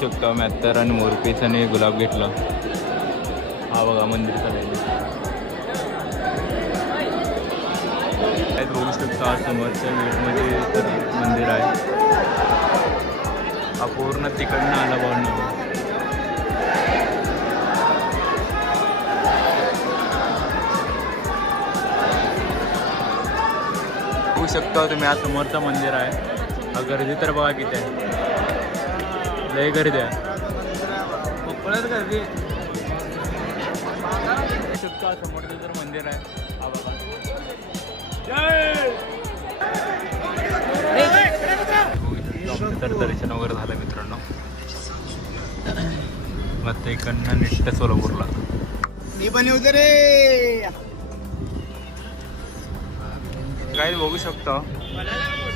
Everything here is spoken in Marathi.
शकतो मॅत्तर आणि मोरपीस आणि गुलाब घेतला. हा बघा मंदिर चाललेलं काय बघू शकता. समोरच्या गेटमध्ये तर मंदिर आहे. हा पूर्ण तिकडनं आला बनवून. बघू शकता तुम्ही हा समोरचं मंदिर आहे. हा गर्दी तर बघा किती आहे. लय गर्दी आहे. कोकणात गर्दी शकता. समोरचं तर मंदिर आहे. हा बघा. तर दर्शन वगैरे झालं मित्रांनो. मग ते इकडनं निष्ठ सोलापूरला मी पण येऊ रे. काय बघू शकतो.